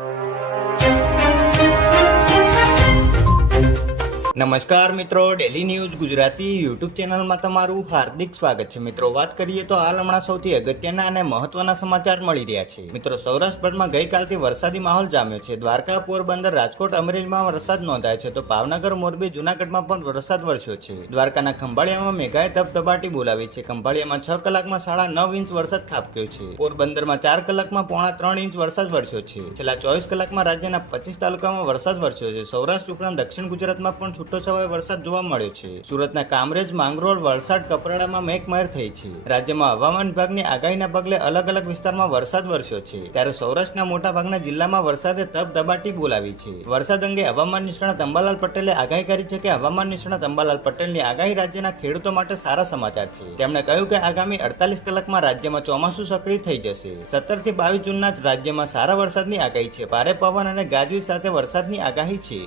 you. નમસ્કાર મિત્રો daily news Gujarati YouTube ચેનલમાં તમારું હાર્દિક સ્વાગત છે. મિત્રો, વાત કરીએ તો હાલ હમણાં સૌથી અગત્યના અને મહત્વના સમાચાર મળી રહ્યા છે. મિત્રો, સૌરાષ્ટ્રભરમાં ગઈકાલથી વરસાદી માહોલ જામ્યો છે. દ્વારકા, પોરબંદર, રાજકોટ, અમરેલીમાં વરસાદ નોંધાયો છે. તો ભાવનગર, મોરબી, જુનાગઢમાં પણ વરસાદ વરસ્યો છે. દ્વારકાના ખંભાળિયામાં મેઘાએ ધબધબાટી બોલાવી છે. ખંભાળિયામાં છ કલાકમાં સાડા નવ ઇંચ વરસાદ ખાબક્યો છે. પોરબંદરમાં ચાર કલાકમાં પોણા ત્રણ ઇંચ વરસાદ વરસ્યો છે. છેલ્લા ચોવીસ કલાકમાં રાજ્યના પચીસ તાલુકામાં વરસાદ વરસ્યો છે. સૌરાષ્ટ્ર ઉપરાંત દક્ષિણ ગુજરાતમાં પણ છૂટોછવાયો વરસાદ જોવા મળ્યો છે. સુરતના કામરેજ, માંગરોળ, વલસાડ, કપરાડામાં મેઘમહેર થઈ છે. રાજ્યમાં હવામાન વિભાગની આગાહીના પગલે અલગ અલગ વિસ્તારમાં વરસાદ વરસ્યો છે. ત્યારે સૌરાષ્ટ્રના મોટાભાગના જિલ્લામાં વરસાદે ધબધબાટી બોલાવી છે. વરસાદ અંગે હવામાન નિષ્ણાત અંબાલાલ પટેલે આગાહી કરી છે કે હવામાન નિષ્ણાત અંબાલાલ પટેલની આગાહી રાજ્યના ખેડૂતો માટે સારા સમાચાર છે. તેમણે કહ્યું કે આગામી અડતાલીસ કલાકમાં રાજ્યમાં ચોમાસું સક્રિય થઈ જશે. સત્તરથી બાવીસ જૂનના રાજ્યમાં સારા વરસાદની આગાહી છે. ભારે પવન અને ગાજવીજ સાથે વરસાદની આગાહી છે.